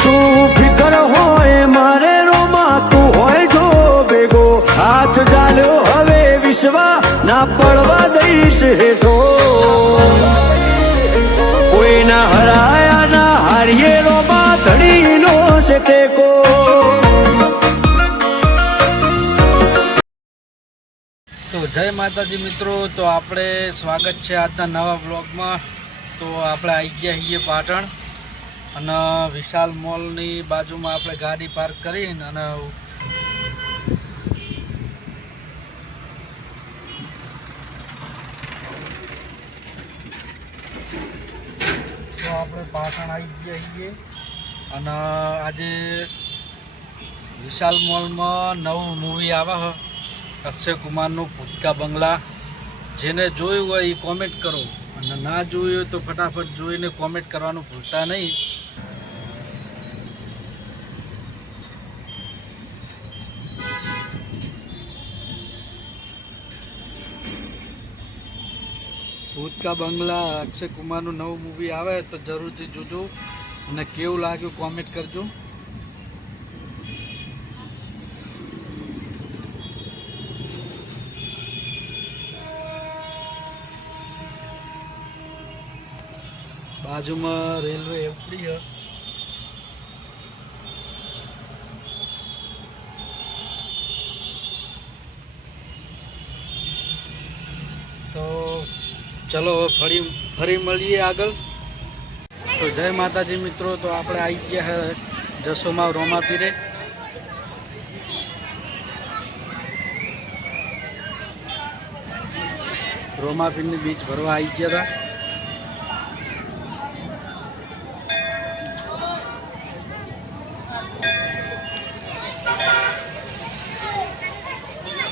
શું ફિકર હોય મારે રોમાં તું હોય જો ભેગો હાથ ચાલ્યો હવે વિશ્વા ના પડવા દઈશ હેઠો કોઈના હરાયા ના હારીએ રોમાં ધડી નો છે ટેકો તો જય માતાજી મિત્રો, તો આપણે સ્વાગત છે આજના નવા બ્લોગમાં। તો આપણે આવી ગયા છીએ પાટણ અને વિશાલ મોલની બાજુમાં આપણે ગાડી પાર્ક કરીને અને તો આપણે પાટણ આવી ગયા છીએ અને આજે વિશાલ મોલમાં નવું મૂવી આવે છે અક્ષય કુમારનું ભૂતકા બંગલા। જેને જોયું હોય એ કોમેન્ટ કરો અને ના જોયું હોય તો ફટાફટ જોઈને કોમેન્ટ કરવાનું ભૂલતા નહીં। ભૂતકા બંગલા અક્ષય કુમારનું નવું મૂવી આવે તો જરૂરથી જોજો અને કેવું લાગ્યું કોમેન્ટ કરજો। બાજુમાં રેલવે ઉપડી है તો ચલો ફરી મળીએ આગળ। તો જય માતાજી મિત્રો, તો આપણે આવી ગયા है જસોમાં રોમાપીરે। રોમાપીરની બીચ ભરવા આવી ગયા હતા।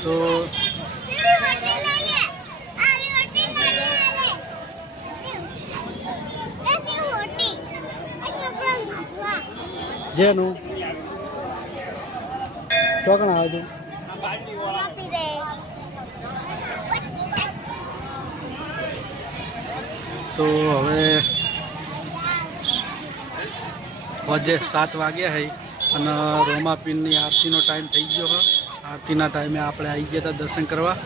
તો જેનું ચોકણ આવે છે તો હવે વજે 7 વાગ્યા છે અને રોમાપીરની આરતીનો ટાઈમ થઈ ગયો છે। આરતીના ટાઈમે આપણે આવી ગયા હતા દર્શન કરવા।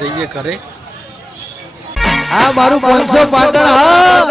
જઈએ ઘરે. આ મારું 500 પાટણ હા